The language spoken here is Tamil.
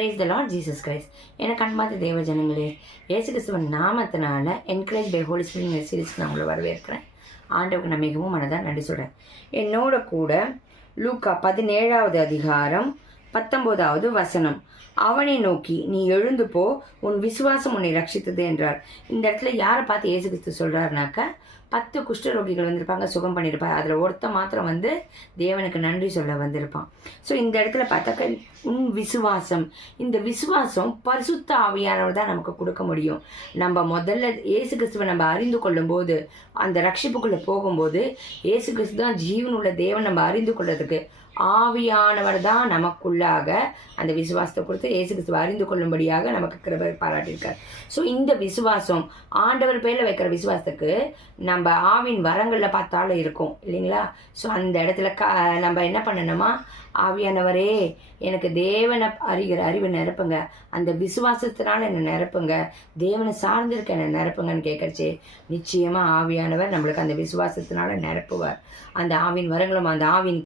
Praise the Lord Jesus Christ. எனக்கு அன்பார்ந்த தேவ ஜனங்களே, இயேசு கிறிஸ்துவன் நாமத்தினால என்கரேஜ் பை ஹோலி ஸ்பிரிட் சீரிஸ்க்கு நான் உங்களை வரவேற்கிறேன். ஆண்டவருக்கு நான் மிகவும் மனதாக நன்றி சொல்கிறேன். என்னோட கூட லூக்கா 17வது அதிகாரம் 19வது வசனம். அவனை நோக்கி, நீ எழுந்து போ, உன் விசுவாசம் உன்னை ரட்சித்தது என்றார். இந்த இடத்துல யாரை பார்த்து இயேசு கிறிஸ்து சொல்கிறாருனாக்கா, 10 குஷ்டரோகிகள் வந்திருப்பாங்க, சுகம் பண்ணியிருப்பாங்க. அதில் ஒருத்த மாத்திரம் தேவனுக்கு நன்றி சொல்ல வந்திருப்பான். ஸோ இந்த இடத்துல பார்த்தாக்க உன் விசுவாசம், இந்த விசுவாசம் பரிசுத்த ஆவியானவர் தான் நமக்கு கொடுக்க முடியும். நம்ம முதல்ல இயேசு கிறிஸ்துவை நம்ம அறிந்து கொள்ளும் போது, அந்த ரட்சிப்புக்குள்ளே போகும்போது, இயேசு கிறிஸ்து தான் ஜீவனுள்ள தேவன் நம்ம அறிந்து கொள்றதுக்கு ஆவியானவர் தான் நமக்குள்ளாக அந்த விசுவாசத்தை கொடுத்து இயேசு கிறிஸ்துவை அறிந்து கொள்ளும்படியாக நமக்கு கிருபை பாராட்டியிருக்கார். ஸோ இந்த விசுவாசம், ஆண்டவர் பேரில் வைக்கிற விசுவாசத்துக்கு நம்ம ஆவின் வரங்களில் பார்த்தாலும் இருக்கும் இல்லைங்களா? ஸோ அந்த இடத்துல நம்ம என்ன பண்ணணுமா, ஆவியானவரே எனக்கு தேவனை அறிகிற அறிவை நிரப்புங்க, அந்த விசுவாசத்தினால என்னை நிரப்புங்க, தேவனை சார்ந்திருக்க என்னை நிரப்புங்கன்னு கேட்கறச்சு நிச்சயமாக ஆவியானவர் நம்மளுக்கு அந்த விசுவாசத்தினால நிரப்புவார். அந்த ஆவின் வரங்களும் அந்த ஆவின்